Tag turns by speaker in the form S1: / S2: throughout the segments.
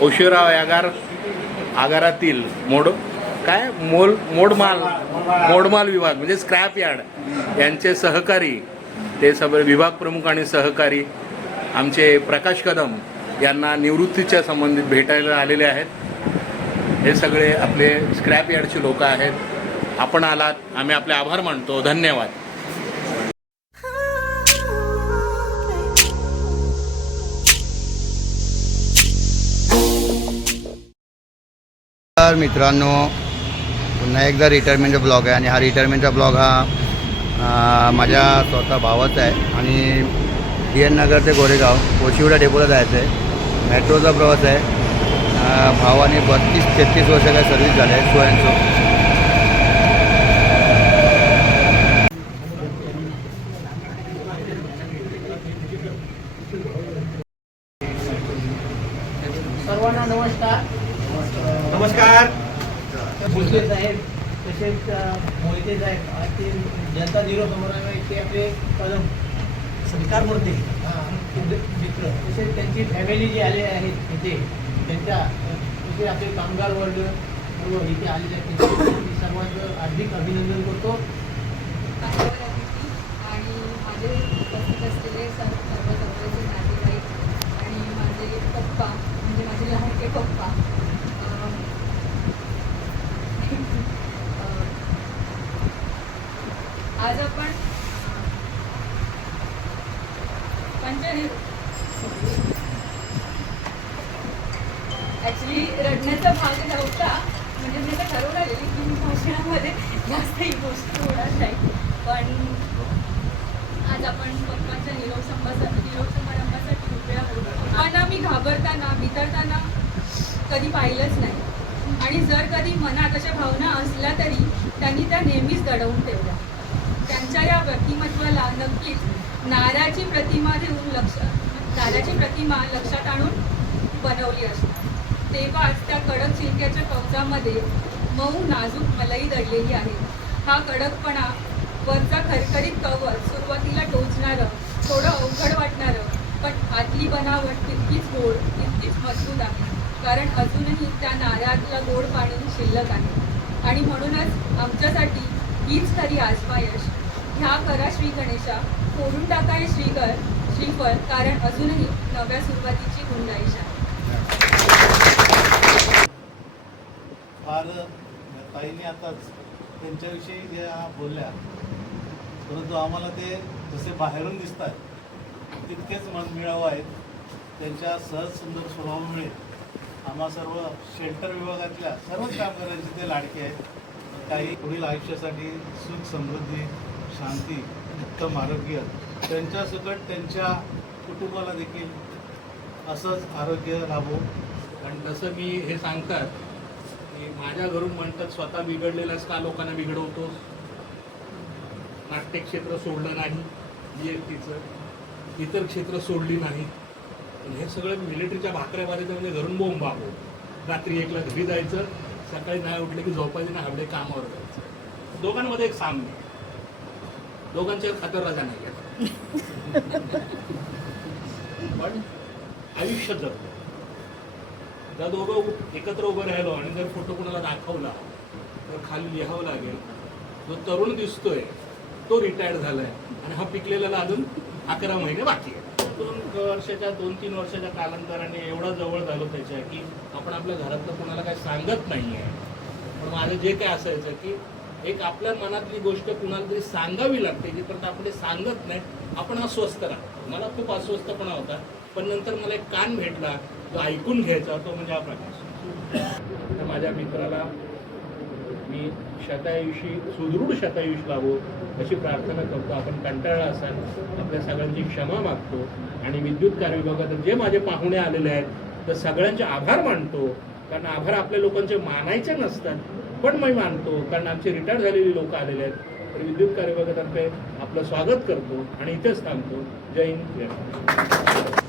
S1: ओशिवराव आगार आगारातील मोड काय? मोल मोडमाल मोडमाल विभाग म्हणजे स्क्रॅप यार्ड यांचे सहकारी ते सगळे विभाग प्रमुख आणि सहकारी आमचे प्रकाश कदम यांना निवृत्तीच्या संबंधित भेटायला आलेले आहेत. हे सगळे आपले स्क्रॅप यार्डचे लोक आहेत. आपण आलात. आम्ही आपले आभार मानतो. धन्यवाद.
S2: नमस्कार मित्रांनो. पुन्हा एकदा रिटायरमेंटचा ब्लॉग आहे आणि हा रिटायरमेंटचा ब्लॉग हा माझ्या स्वतः भावाचा आहे आणि डी एन नगर ते गोरेगाव कोशिवडा डेपोला जायचं आहे. मेट्रोचा प्रवास आहे. भावाने बत्तीस तेहतीस वर्ष काय सर्व्हिस झाले आहे सो अँड सो
S3: सर्वांना नमस्कार
S4: नमस्कार
S3: भोसले साहेब तसेच अ, मोहिते साहेब अ, ते जनता झिरो समन्वयचे आपले कदम
S4: संस्कार मूर्ती
S3: अ, मित्र मित्र. तसेच त्यांची फॅमिली जी आले आहेत इथे त्यांच्या अ, तसे आपले कामगार वर्ग सर्व इथे आलेले आहेत त्यांचे मी सर्वांचं हार्दिक अभिनंदन करतो
S5: आणि माझे उपस्थित असलेले सर्व सर्व जवळचे नातेवाईक आणि माझे पप्पा म्हणजे माझे लहानके पप्पा अं, अं, आज आपण म्हणजे- पंचनी ॲक्च्युली रडण्याचा भाग नव्हता. म्हणजे मी असं ठरवलेली की मी भाषणामध्ये जास्त गोष्टी होणार नाही. पण आज आपण पप्पांच्या निरोप संभासाठी निरोप समारंभासाठी उभ्या आहोत. पप्पांना मी घाबरताना बितरताना कधी पाहिलंच नाही. आणि जर कधी मनात अशा भावना असल्या तरी त्यांनी त्या नेहमीच दडवून ठेवल्या. त्यांच्या या व्यक्तिमत्वाला नक्कीच नाराची प्रतिमा देऊन लक्ष नाराची प्रतिमा लक्षात आणून बनवली असणार तेव्हाच त्या कडक चिलक्याच्या कवचामध्ये मऊ नाजूक मलई दडलेली आहे. हा कडकपणा वरचा खरखरीत कवच सुरुवातीला टोचणारं थोडं अवघड वाटणारं पण आतली बनावट तितकीच गोड तितकीच मजबूत आहे. कारण अजूनही त्या नाऱ्यातलं गोड पाणी शिल्लक आहे. आणि म्हणूनच आमच्यासाठी हीच खरी आजमायश. ह्या करा श्री गणेशा फोडून टाकाय श्रीकर श्रीफळ कारण अजूनही नव्या सुरुवातीची गुंजाईश आहे.
S4: फार ताईने आताच त्यांच्याविषयी ज्या बोलल्या परंतु आम्हाला ते जसे बाहेरून दिसत आहेत तितकेच मनमिळावं आहेत. त्यांच्या सहज सुंदर स्वभावामुळे आम्हा सर्व शेल्टर विभागातल्या सर्वच कामगारांचे ते लाडके आहेत. काही पुढील आयुष्यासाठी सुख समृद्धी शांती उत्तम आरोग्य त्यांच्यासकट त्यांच्या कुटुंबाला देखील असंच आरोग्य लाभो.
S1: कारण तसं मी हे सांगतात की माझ्या घरून म्हणतात स्वतः बिघडलेलाच का? लोकांना बिघडवतोस. नाट्यक्षेत्र सोडलं नाही जी तिचं इतर क्षेत्र सोडली नाही. पण हे सगळं मिलिटरीच्या भाकऱ्या बाजायचं म्हणजे घरून बोंब बाबू रात्री एकला घरी जायचं सकाळी नाही उठले की झोपायचे ना हवडे कामावर जायचं. दोघांमध्ये एक साम्य. दोघांच्या नाही. आहे. पण आयुष्य जगतो. त्या दोघं एकत्र उभं राहिलो आणि जर फोटो कोणाला दाखवला तर खाली लिहावं लागेल जो तरुण दिसतोय तो रिटायर्ड झालाय आणि हा पिकलेला अजून अकरा महिने बाकी आहे. दोन वर्षाच्या दोन तीन वर्षाच्या कालांतराने एवढा जवळ झालो त्याच्या की आपण आपल्या घरातलं कोणाला काही सांगत नाही आहे पण माझं जे काय असायचं की एक आपल्या मनातली गोष्ट कुणाला तरी सांगावी लागते जिथपर्यंत आपण ते सांगत नाही आपण अस्वस्थ राहतो. मला खूप अस्वस्थपणा होता पण नंतर मला एक कान भेटला जो ऐकून घ्यायचा तो म्हणजे हा प्रकाश. तर माझ्या मित्राला मी शतायुषी सुदृढ शतायुष लावो अशी प्रार्थना करतो. आपण कंटाळा असाल आपल्या सगळ्यांची क्षमा मागतो आणि विद्युत कार्य विभागात जे माझे पाहुणे आलेले आहेत तर सगळ्यांचे आभार मानतो. कारण आभार आपल्या लोकांचे मानायचे नसतात. पण मी मानतो कारण आमचे रिटायर झालेली लोक आलेले आहेत. तर विद्युत कार्य विभागातर्फे आपलं स्वागत करतो आणि इथेच थांबतो. जय हिंद.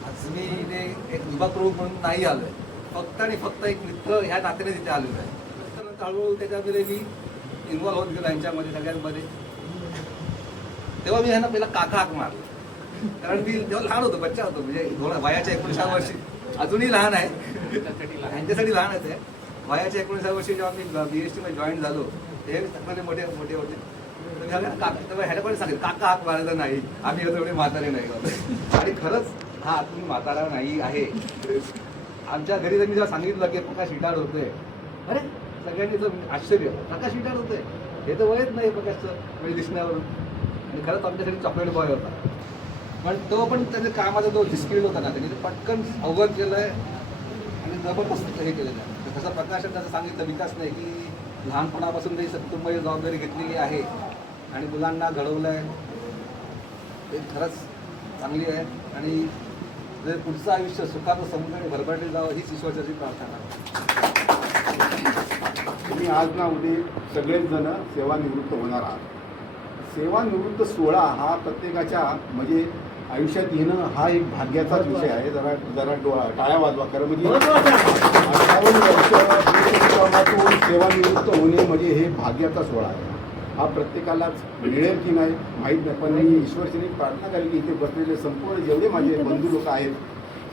S6: आज मी इथे एक विभाग प्रमुख म्हणून नाही आलोय. फक्त आणि फक्त एक मित्र ह्या नात्याने तिथे आलेलो आहे. हळूहळू त्याच्यामध्ये मी इन्व्हॉल्व होत गेलो यांच्यामध्ये सगळ्यांमध्ये. तेव्हा मी ह्यांना पहिला काका हाक मारला. कारण मी तेव्हा लहान होतो बच्चा होतो म्हणजे दोन वयाच्या एकोणीसाव्या वर्षी. अजूनही लहान आहे. यांच्यासाठी लहानच आहे. वयाच्या एकोणीसा वर्षी जेव्हा मी बी एस टीमध्ये जॉईन झालो ते मध्ये मोठे मोठे होते. ह्याला पण सांगेल काका हाक मारायचा नाही. आम्ही एवढे म्हातारे नाही. आणि खरंच हा आतून म्हातारा नाही आहे. आमच्या घरी जर मी जेव्हा सांगितलं की प्रकाश रिटायर होतोय. अरे सगळ्यांनी तर आश्चर्य. प्रकाश रिटायर होतोय. हे तर वयच नाही प्रकाशचं म्हणजे दिसण्यावरून. आणि खरंच आमच्यासाठी चॉकलेट बॉय होता. पण तो पण त्याच्या कामाचा जो डिस्प्लिन होता ना त्यांनी पटकन अवगत आहे आणि जबरदस्त हे केलेलं आहे. जसं प्रकाशन त्याचं सांगितलं विकास नाही की लहानपणापासून ते कुटुंबाची जबाबदारी घेतलेली आहे आणि मुलांना घडवलं आहे ते खरंच चांगली आहे आणि जर पुढचं आयुष्य सुखाचं समुद्राने आणि जावं हीच ईश्वराची प्रार्थना
S7: तुम्ही आज ना उद्या सगळेच जण सेवानिवृत्त होणार आहात. सेवानिवृत्त सोहळा हा प्रत्येकाच्या म्हणजे आयुष्यात येणं हा एक भाग्याचाच विषय आहे. जरा जरा टाळ्या वाजवा खरं म्हणजे अठ्ठावन्न वर्ष सेवानिवृत्त होणे म्हणजे हे भाग्याचा सोहळा आहे हा प्रत्येकालाच मिळेल की नाही माहीत नाही पण मी ईश्वरचनी प्रार्थना केली की इथे बसलेले संपूर्ण जेवढे माझे बंधू लोक आहेत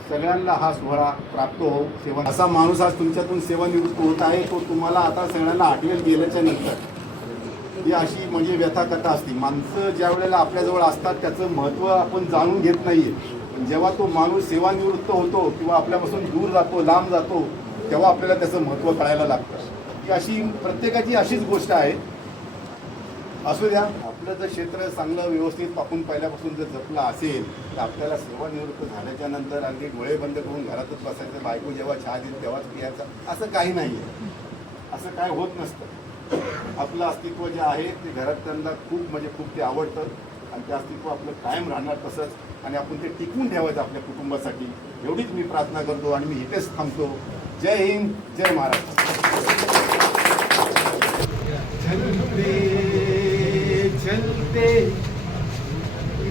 S7: सगळ्यांना हा सोहळा प्राप्त हो सेवा असा माणूस आज तुमच्यातून सेवानिवृत्त होत आहे तो तुम्हाला आता सगळ्यांना आठवेल गेल्याच्यानंतर ही अशी म्हणजे व्यथा कथा असते माणसं ज्या वेळेला आपल्याजवळ असतात त्याचं महत्त्व आपण जाणून घेत नाही पण जेव्हा तो माणूस सेवानिवृत्त होतो किंवा आपल्यापासून दूर जातो लांब जातो तेव्हा आपल्याला त्याचं महत्त्व कळायला लागतं. ही अशी प्रत्येकाची अशीच गोष्ट आहे. असू द्या आपलं जर क्षेत्र चांगलं व्यवस्थित आपण पहिल्यापासून जर जपलं असेल तर आपल्याला सेवानिवृत्त झाल्याच्यानंतर अगदी डोळे बंद करून घरातच बसायचं बायको जेव्हा चहा देईल तेव्हाच पियायचं असं काही नाही आहे. असं काय होत नसतं. आपलं अस्तित्व जे आहे ते घरात त्यांना खूप म्हणजे खूप ते आवडतं. आणि ते अस्तित्व आपलं कायम राहणार तसंच. आणि आपण ते टिकवून ठेवायचं आपल्या कुटुंबासाठी. एवढीच मी प्रार्थना करतो आणि मी इथेच थांबतो. जय हिंद, जय महाराष्ट्र। चलते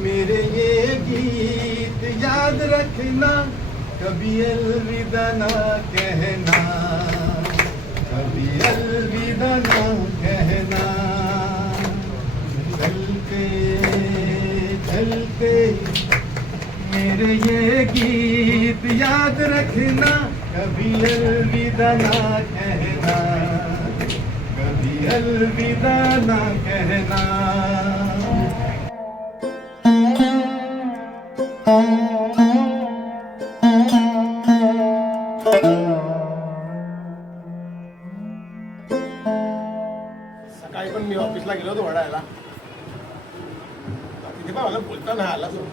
S7: मेरे ये गीत याद रखना, कभी अलविदा ना कहना, कभी अलविदा ना कहना। चलते चलते, मेरे ये गीत याद रखना कभी अलविदा ना कहना कभी अलविदा ना कहना।
S8: सकाळी पण मी ऑफिसला गेलो होतो वडायला. तिथे पण मला बोलता नाही आला तो.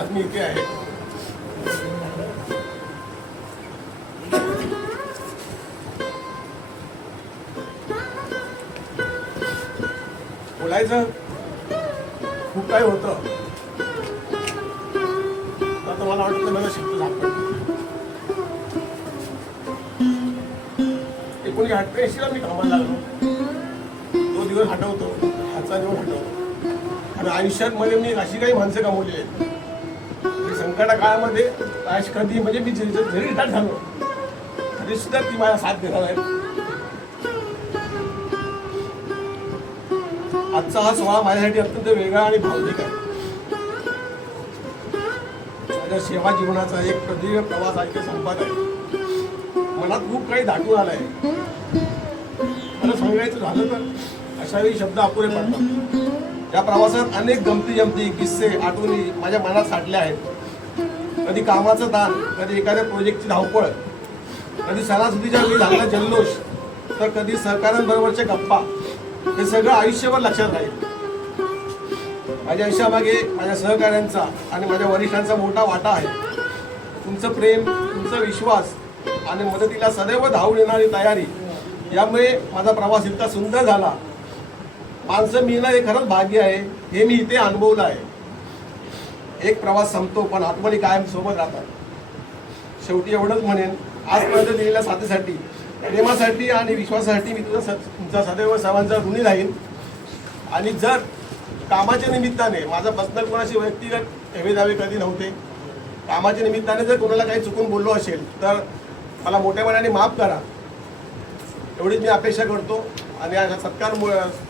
S8: आज मी इथे आहे. बोलायचं? खूप काही होतं. आता मला वाटतं मला शिकतो सापडतो एकोणीसशे अठ्ठ्याऐंशीला मी कामाला लागलो. तो दिवस हटवतो. आजचा दिवस हटवतो. आणि आयुष्यात मध्ये मी अशी काही माणसं कमवलेली आहेत. संकटा काळामध्ये आज कधी म्हणजे मी जरी जरी रिटायर झालो तरी सुद्धा ती माझा साथ देणार आहे. आजचा हा सोहळा माझ्यासाठी अत्यंत वेगळा आणि भावनिक आहे. माझ्या सेवा जीवनाचा एक प्रदीर्घ प्रवास आहे ते संपत आहे. मनात खूप काही दाटून आलंय. मला सांगायचं झालं तर अशावेळी शब्द अपुरे पडतात. या प्रवासात अनेक गमती जमती किस्से आठवणी माझ्या मनात साठल्या आहेत. कधी कामाचं ताण कधी एखाद्या प्रोजेक्टची धावपळ कधी सणासुदीच्या वेळी झालेला जल्लोष तर कधी सहकाऱ्यांबरोबरच्या गप्पा हे सगळं आयुष्यभर लक्षात राहील. माझ्या आयुष्यामागे माझ्या सहकाऱ्यांचा आणि माझ्या वरिष्ठांचा मोठा वाटा आहे. तुमचं प्रेम तुमचा विश्वास आणि मदतीला सदैव धावून येणारी तयारी यामुळे माझा प्रवास इतका सुंदर झाला. माणसं मिळणं हे खरंच भाग्य आहे हे मी इथे अनुभवलं आहे. एक प्रवास संपतो पण आठवणी कायम सोबत राहतात. शेवटी एवढंच म्हणेन आजपर्यंत दिलेल्या साथीसाठी प्रेमासाठी आणि विश्वासासाठी मी तुझा स- तुमचा सदैव सर्वांचा ऋणी राहीन. आणि जर कामाच्या निमित्ताने माझा पर्सनल कोणाशी व्यक्तिगत हेवे दावे कधी नव्हते कामाच्या निमित्ताने जर कोणाला काही चुकून बोललो असेल तर मला मोठ्या मनाने माफ करा. एवढीच मी अपेक्षा करतो. आणि अशा सत्कार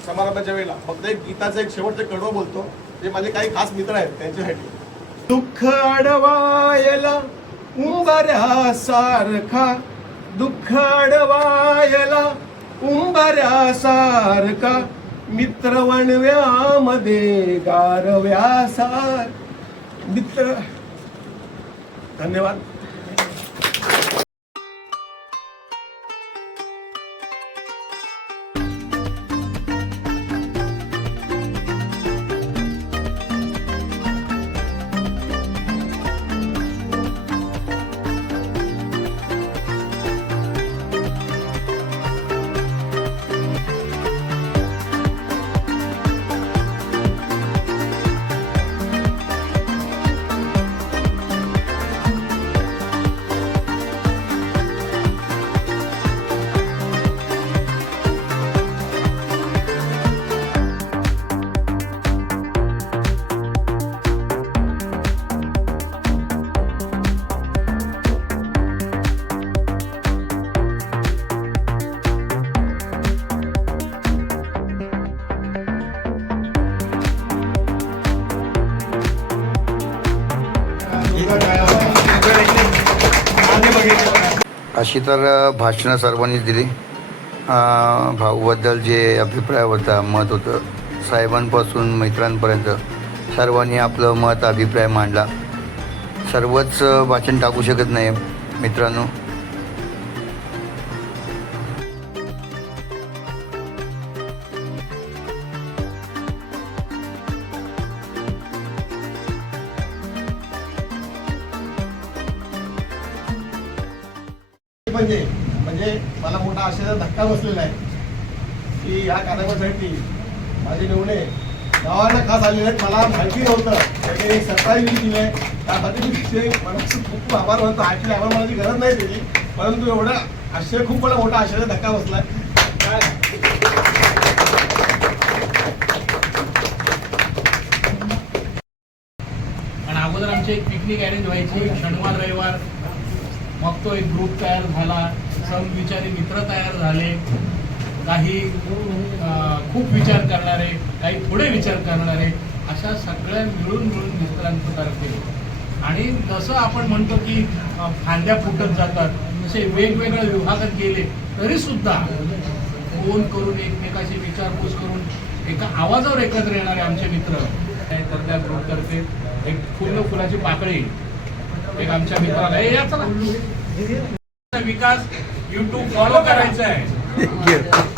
S8: समारंभाच्या वेळेला फक्त एक गीताचं एक शेवटचं कडवं बोलतो जे माझे काही खास मित्र आहेत त्यांच्यासाठी. दुःख अडवायला उंबऱ्यासारखा दुःख अडवायला उंबऱ्यासारखा मित्र वणव्यामध्ये गारव्यासार मित्र धन्यवाद.
S2: अशी तर भाषणं सर्वांनीच दिली. भाऊबद्दल जे अभिप्राय होता मत होतं साहेबांपासून मित्रांपर्यंत सर्वांनी आपलं मत अभिप्राय मांडला. सर्वच वाचन टाकू शकत नाही मित्रांनो.
S8: आलेले आहेत. मला माहिती नव्हतं. त्याने एक सरकारी वीज दिले त्यासाठी मी तिथे मनापासून खूप खूप आभार मानतो. ॲक्च्युली आभार मानायची गरज नाही त्याची. परंतु एवढा आश्चर्य खूप मला मोठा आश्चर्य धक्का बसला. काय?
S1: आणि अगोदर आमची एक पिकनिक अरेंज व्हायची. शनिवार रविवार. मग तो एक ग्रुप तयार झाला. समविचारी मित्र तयार झाले. काही खूप विचार करणारे. काही थोडे विचार करणारे अशा सगळ्या मिळून मिळून तर्फे आणि जसं आपण म्हणतो की फांद्या फुटत जातात तसे वेगवेगळ्या विभागात गेले तरी सुद्धा फोन करून एकमेकाशी विचारपूस करून एका आवाजावर एकत्र येणारे आमचे मित्र. तर त्या ग्रुपतर्फे एक फुल फुलाची पाकळी. एक आमच्या मित्राला "ए, या चला." विकास युट्यूब फॉलो करायचा आहे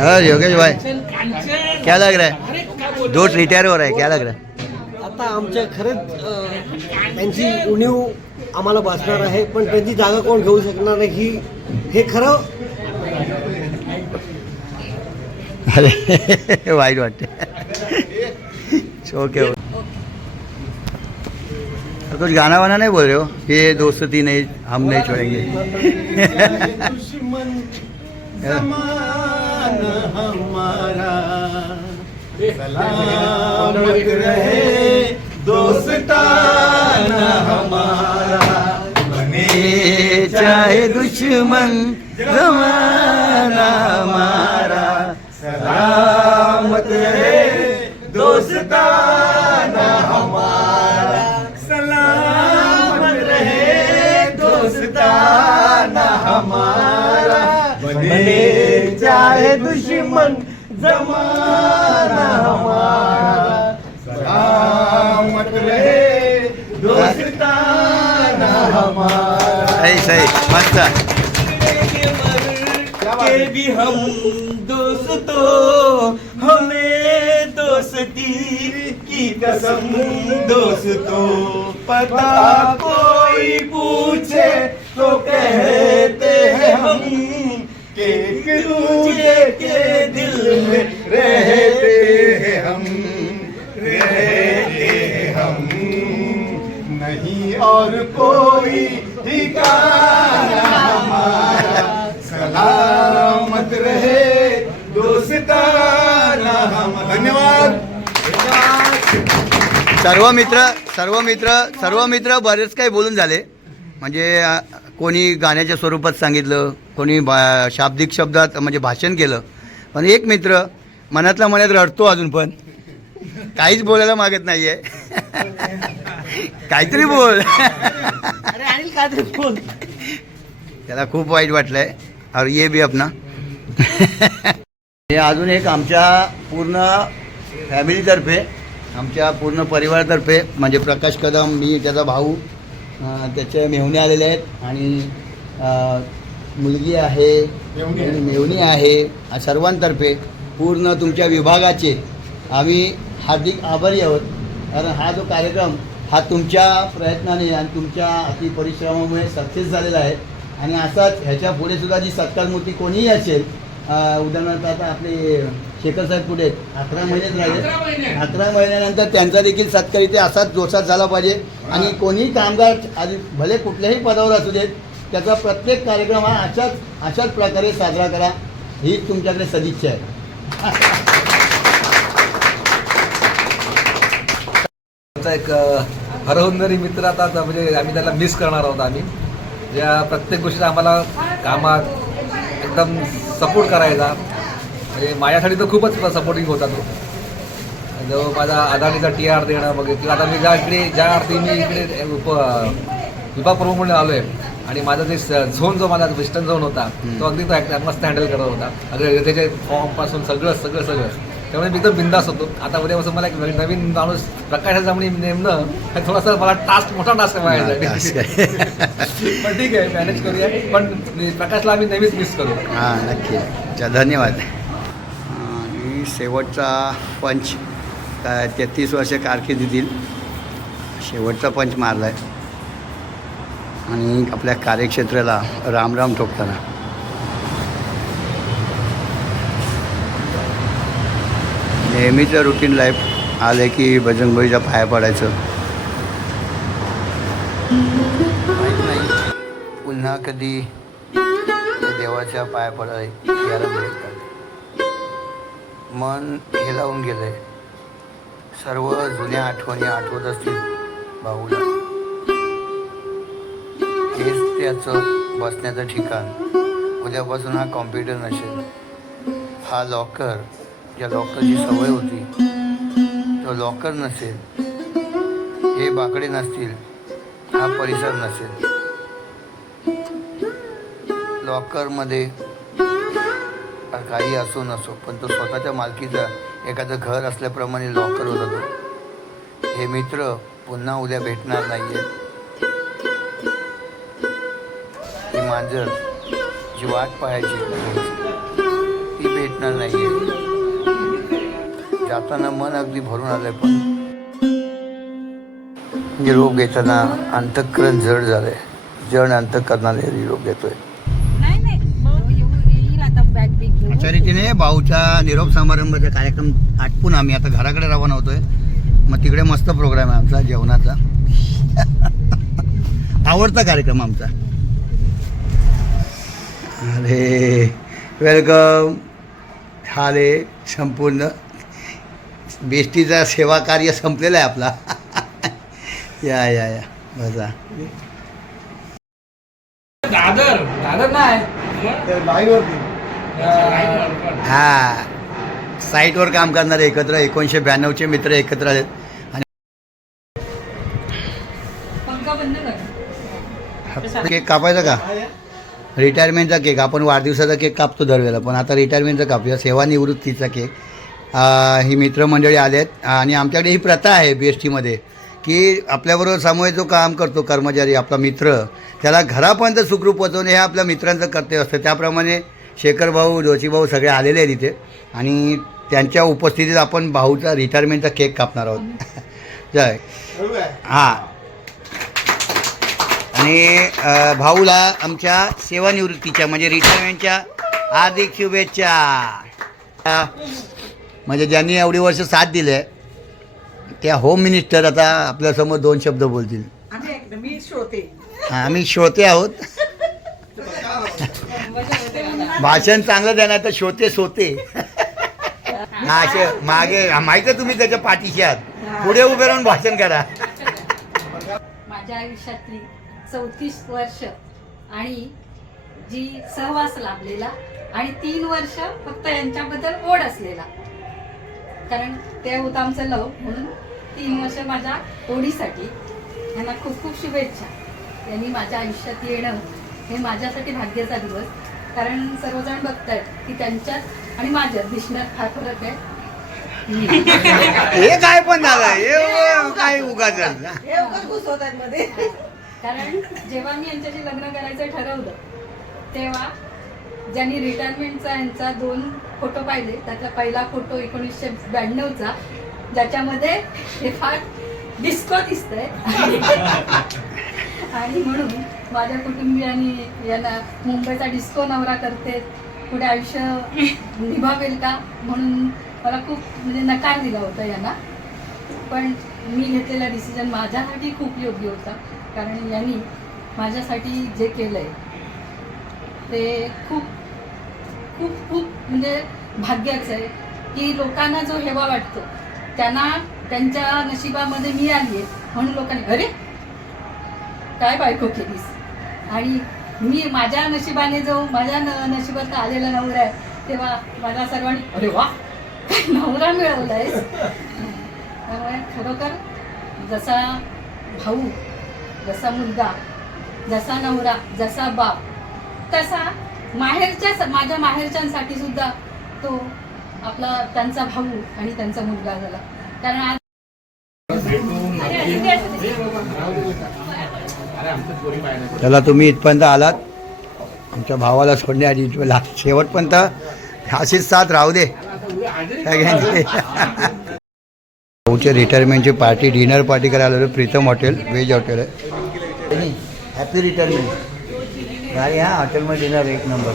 S1: हाँ
S2: योगेश भाई. क्या लग रहा है? दोस्त रिटायर हो रहा है क्या लग रहा है?
S9: आता आमच्या खरंच त्यांची उणीव आम्हाला भासणार आहे पण त्यांची जागा कोण घेऊ शकणार नाही ही हे खरं?
S2: अरे वाईट वाटते ओके ओके तो कुछ गाना वाना नहीं बोल रहे हो? ये दोस्ती नहीं हम नहीं छोड़ेंगे.
S8: जमान हमारा। सलामत रहे दोस्ताना हमारा।
S2: बने चाहे दुश्मन जमाना हमारा।
S8: सलामत रहे
S9: हमारा। सलामत रहे दोस्ताना हमारा। बने चाहे दुश्मन जमाना हमारा। रहे दोस्ताना हमारा।
S2: सही सही मस्त।
S9: के भी हम दोस्तों हमें दोस्ती की कसम। दोस्तों पता कोई पूछे तो कहते हैं हम एक दूजे के दिल में रहते हैं हम रहते हैं हम नहीं और कोई ठिकाना हमारा सलामत रहे दोस्ताना हम धन्यवाद
S2: सर्व मित्र सर्व मित्र सर्व मित्र बरेच काही बोलून झाले. म्हणजे कोणी गाण्याच्या स्वरूपात सांगितलं कोणी बा शाब्दिक शब्दात म्हणजे भाषण केलं. पण एक मित्र मनातल्या मनात रडतो अजून पण. काहीच बोलायला मागत नाही आहे काहीतरी बोल. त्याला खूप वाईट वाटलंय. और ये भी अपना. हे अजून एक आमच्या पूर्ण फॅमिलीतर्फे आमच्या पूर्ण परिवारातर्फे म्हणजे प्रकाश कदम मी त्याचा भाऊ त्याचे मेहुणे आलेले आहेत आणि मुलगी आहे आणि मेहुणी आहे सर्वांतर्फे पूर्ण तुमच्या विभागाचे. आम्ही हार्दिक आभारी आहोत. कारण हा जो कार्यक्रम हा तुमच्या प्रयत्नाने आणि तुमच्या अति परिश्रमामुळे सक्सेस झालेला आहे. आणि असाच ह्याच्या पुढे सुद्धा जी सत्कारमूर्ती कोणीही असेल उदाहरणार्थ आता आपले शेखर साहेब पुढे आहेत. अकरा महिनेच राहिले.
S1: महिने.
S2: अकरा महिन्यानंतर त्यांचा देखील सत्कार इथे असाच जोशात झाला पाहिजे. आणि कोणीही कामगार आधी भले कुठल्याही पदावर असू देत त्याचा प्रत्येक कार्यक्रम हा अशाच अशाच प्रकारे साजरा करा. ही तुमच्याकडे सदिच्छा आहे.
S6: आमचा एक अ, हरहुन्नरी मित्र आता आता म्हणजे आम्ही त्याला मिस करणार आहोत आम्ही. ज्या प्रत्येक गोष्टीला आम्हाला कामात एकदम सपोर्ट करायचा. म्हणजे माझ्यासाठी तर खूपच सपोर्टिंग होता तो. जो माझा आदानीचा टी आर देणं वगैरे किंवा आता मी ज्या इकडे ज्या अर्थी मी इकडे उप विभाग प्रमुख म्हणून आलो आहे आणि माझा जे झोन जो माझा वेस्टर्न झोन होता तो अगदी तो मस्त हँडल करत होता. अगदी त्याचे फॉर्मपासून सगळं सगळं सगळं. त्यामुळे मी एकदम बिंदास होतो. आता उद्यापासून मला एक नवीन- माणूस प्रकाश जामणी नेमणं हे थोडासा मला टास्क मोठा टास्क आहे माझ्यासाठी. पण ठीक आहे मॅनेज करूया. पण प्रकाशला आम्ही नेहमीच मिस करू.
S2: हां नक्की. धन्यवाद. शेवटचा पंच काय तेहतीस वर्ष कारकिर्दीतील शेवटचा पंच मारला आहे आणि आपल्या कार्यक्षेत्राला रामराम ठोकताना. नेहमीचं रुटीन लाईफ आलं की बजरंगबळीच्या पाया पडायचं. नाही. पुन्हा कधी देवाच्या पाया पडाय मन हेलावून गेलंय. सर्व जुन्या आठवणी आठवत असतील भाऊला हेच त्याचं बसण्याचं ठिकाण. उद्यापासून हा कॉम्प्युटर नसेल. हा लॉकर ज्या लॉकरची सवय होती. तो लॉकर नसेल. हे बाकडे नसतील. हा परिसर नसेल. लॉकरमध्ये काही असो नसो पण तो स्वतःच्या मालकीचं एखादं घर असल्याप्रमाणे लॉकर होता तो हे मित्र पुन्हा उद्या भेटणार नाहीये. ही मांजर जी वाट पाहायची ती भेटणार नाहीये. जाताना मन अगदी भरून आलंय पण. निरोप घेताना अंतःकरण जड झालंय. जड अंतःकरणाला निरोप घेतोय
S10: नाही नाही मग येऊ- येईल आता बॅग बिग घेऊन
S2: अशा रीतीने भाऊचा निरोप समारंभाचा कार्यक्रम आटपून आम्ही आता घराकडे रवाना होतोय. मग तिकडे मस्त प्रोग्राम आहे आमचा जेवणाचा. आवडता कार्यक्रम आमचा. अरे वेलकम झाले संपूर्ण. बेस्टीचा सेवा कार्य संपलेला आहे आपला. या या या. बसा.
S1: दादर
S6: दादर नाही.
S2: हां. साईटवर काम करणारे एकत्र एकोणीसशे ब्याण्णवचे मित्र एकत्र आले आणि केक कापायचा का? रिटायरमेंटचा केक. आपण वाढदिवसाचा केक कापतो दरवेळेला पण आता रिटायरमेंटचा कापूया. सेवानिवृत्तीचा केक. ही मित्रमंडळी आले आहेत आणि आमच्याकडे ही प्रथा आहे बी एस टीमध्ये की आपल्याबरोबर समोर जो काम करतो कर्मचारी आपला मित्र त्याला घरापर्यंत सुखरूप पोचवणे हे आपल्या मित्रांचं कर्तव्य असतं. त्याप्रमाणे शेखर भाऊ जोशीभाऊ सगळे आलेले आहेत इथे. आणि त्यांच्या उपस्थितीत आपण भाऊचा रिटायरमेंटचा केक कापणार आहोत. जय. हां. आणि भाऊला आमच्या सेवानिवृत्तीच्या म्हणजे रिटायरमेंटच्या हार्दिक शुभेच्छा. म्हणजे ज्यांनी एवढी वर्ष साथ दिले त्या होम मिनिस्टर आता आपल्यासमोर दोन शब्द बोलतील.
S11: मी श्रोते.
S2: हा, आम्ही श्रोते आहोत. भाषण चांगलं देणार तर शोते सोते हा असे मागे माहीत तुम्ही त्याच्या पाठीशी आहात. पुढे उभे राहून भाषण करा.
S5: माझ्या आयुष्यातली चौतीस वर्ष आणि जी सहवास लाभलेला आणि तीन वर्ष फक्त यांच्याबद्दल ओढ असलेला. कारण ते होतं आमचं लव म्हणून तीन वर्ष माझ्या ओढीसाठी. यांना खूप खूप शुभेच्छा. यांनी माझ्या आयुष्यात येणं हे माझ्यासाठी भाग्याचा दिवस. कारण सर्वजण बघतायत की त्यांच्यात आणि माझ्यात दिसण्यात फार फरक आहे.
S2: हे काय पण झालं हे काय उगाच
S11: हे उगाच घुसवतात मध्ये
S5: कारण जेव्हा मी यांच्याशी लग्न करायचं ठरवलं तेव्हा ज्यांनी रिटायरमेंटचा यांचा दोन फोटो पाहिले त्यातला पहिला फोटो एकोणीसशे ब्याण्णवचा ज्याच्यामध्ये हे फार डिस्को दिसतंय. आणि म्हणून माझ्या कुटुंबियांनी यांना मुंबईचा डिस्को नवरा करते. पुढे आयुष्य निभावेल का? म्हणून मला खूप म्हणजे नकार दिला होता यांना. पण मी घेतलेला डिसिजन माझ्यासाठी खूप योग्य होता. कारण यांनी माझ्यासाठी जे केलं आहे ते खूप खूप खूप म्हणजे भाग्याचं आहे की लोकांना जो हेवा वाटतो त्यांना त्यांच्या नशिबामध्ये मी आली आहे म्हणून लोकांनी अरे काय बायको केलीस आणि मी माझ्या नशिबाने जो माझ्या न नशिबात आलेला नवरा आहे तेव्हा माझ्या सर्वांनी अरे वा नवरा मिळवला आहे त्यामुळे खरोखर जसा भाऊ जसा मुलगा जसा नवरा जसा बाप तसा माहेरच्या माझ्या माहेरच्यांसाठी सुद्धा तो आपला त्यांचा भाऊ आणि त्यांचा मुलगा झाला कारण आज
S2: त्याला तुम्ही इथपर्यंत आलात. आमच्या भावाला सोडण्याआधी तुम्हाला शेवटपर्यंत अशीच साथ राहू दे. भाऊच्या रिटायरमेंटची पार्टी डिनर पार्टी करायला आलो. प्रीतम हॉटेल व्हेज हॉटेल आहे. हॅपी रिटायरमेंट भाई हा हॉटेलमध्ये डिनर एक नंबर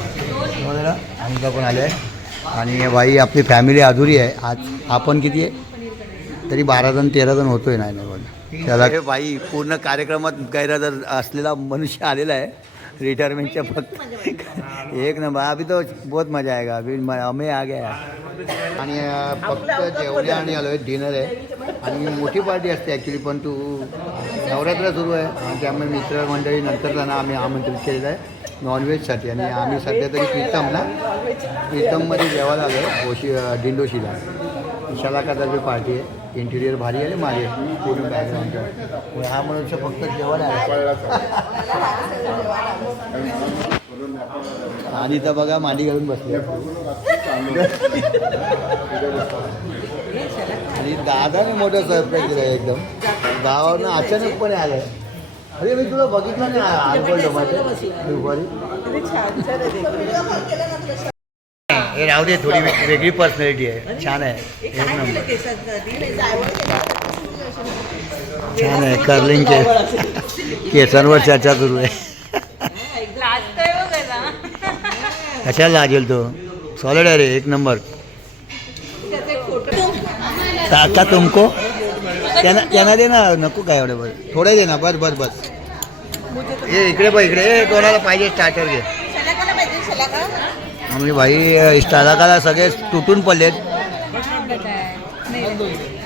S2: बघा आमचा पण आले आहे आणि बाई आपली फॅमिली अधुरी आहे. आज आपण किती आहे? तरी बारा जण तेरा जण होतोय नाही नाही पण त्याला बाई पूर्ण कार्यक्रमात गैरहजर असलेला मनुष्य आलेला आहे. रिटायरमेंटच्या फक्त एक नंबर. अभी तो बहुत मजा आएगा. अभी म- हमें आ गया आणि फक्त जेवणे आणि आलो आहे डिनर आहे. आणि मोठी पार्टी असते ॲक्च्युली पण तू नवरात्र सुरू आहे. आणि त्यामुळे मित्रमंडळी नंतर त्यांना आम्ही आमंत्रित केलेलं आहे. नॉनव्हेजसाठी आणि आम्ही सध्या तरी प्रीतमला प्रीतममध्ये जेवायला आलो आहे ओशी अं, दिंडोशीला. विशालाकातर्फे पार्टी आहे. इंटिरियर भारी आहे आणि आहे. पूर्ण बॅकग्राऊंड हा मनुष्य फक्त जेवण आहे. आधी तर बघा मांडी घालून बसली. आणि दादाने मोठं सरप्राईज दिला एकदम. गावावरनं अचानकपणे आलं अरे मी तुला बघितलं नाही आलबोल माझ्या दुपारी. हे राहू दे थोडी वेगळी पर्सनॅलिटी आहे. छान आहे. एक नंबर छान आहे कर्लिंग केस. केसांवर चर्चा सुरू आहे. कशाला लागेल तो? सॉलिड आहे रे एक नंबर काका तुमको? त्यांना त्यांना दे ना नको काय एवढं बस थोडे दे ना बस बस बस. हे इकडे बघ इकडे. कोणाला पाहिजे स्टार्टर घे. आम्ही भाई स्टाराकाला सगळे तुटून पडलेत.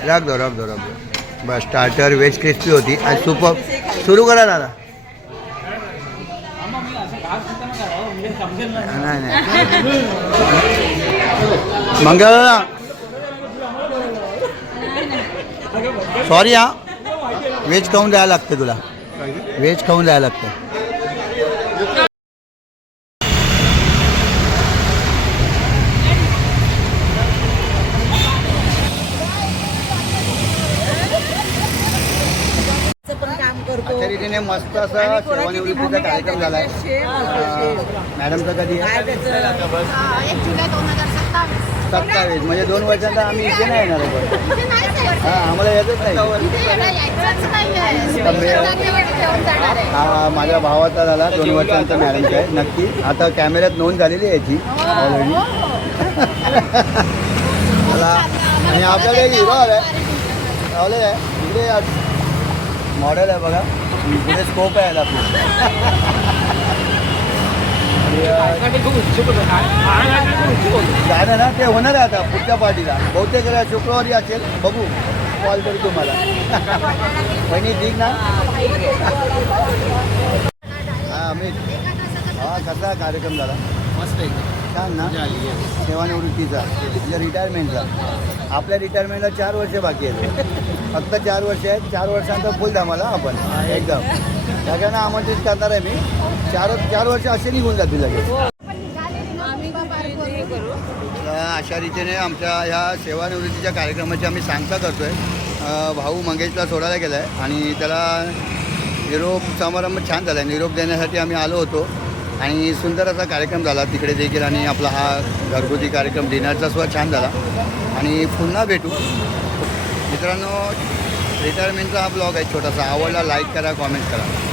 S2: राख दो राख दो राख दो. बस स्टार्टर व्हेज क्रिस्पी होती. आणि सुपर सुरू करा दादा. नाही नाही. मंगळ सॉरी हा. व्हेज खाऊन जायला लागतं तुला. व्हेज खाऊन जायला लागतं
S11: पण काम करतो
S2: अशा रीतीने मस्त असा
S11: ती
S2: सेवानिवृत्तीचा कार्यक्रम. मॅडमचा कधी आहे?
S5: दोन हजार सत्तावीस.
S2: म्हणजे दोन वर्षांचा आम्ही इथे नाही येणार आहे. हा आम्हाला येतच नाही. हा माझ्या भावाचा झाला दोन वर्षांचा मॅडमचा आहे नक्की. आता कॅमेऱ्यात नोंद झालेली आहे याची ऑलरेडी मला आणि आपल्याकडे एक हिरो आलाय. आहे इकडे मॉडेल आहे बघा. पुढे स्कोप आहे याला गाणं ना ते होणार आहे आता पुढच्या पार्टीला. बहुतेक शुक्रवारी असेल. बघू. कॉल करू तुम्हाला. बहिणी ठीक ना? हा मी हा कसा कार्यक्रम झाला?
S4: मस्त
S2: छान ना? सेवानिवृत्तीचा. म्हणजे रिटायरमेंटचा आपल्या रिटायरमेंटला चार वर्ष बाकी आहेत. फक्त चार वर्ष आहेत. चार वर्षांचा फुल धमाला आपण. एकदम. सगळ्यांना आमंत्रित करणार आहे मी. चार चार वर्ष असे निघून जातील लगेच. अशा रीतीने आमच्या ह्या सेवानिवृत्तीच्या कार्यक्रमाची आम्ही सांगता करतो आहे भाऊ मंगेशला सोडायला गेला आहे आणि त्याला निरोप समारंभ छान झाला आहे निरोप देण्यासाठी आम्ही आलो होतो. आणि सुंदर असा कार्यक्रम झाला तिकडे देखील आणि आपला हा घरगुती कार्यक्रम डिनरचा सुद्धा छान झाला. आणि पुन्हा भेटू. मित्रांनो रिटायरमेंटचा हा ब्लॉग आहे छोटासा. आवडला लाईक करा कॉमेंट करा.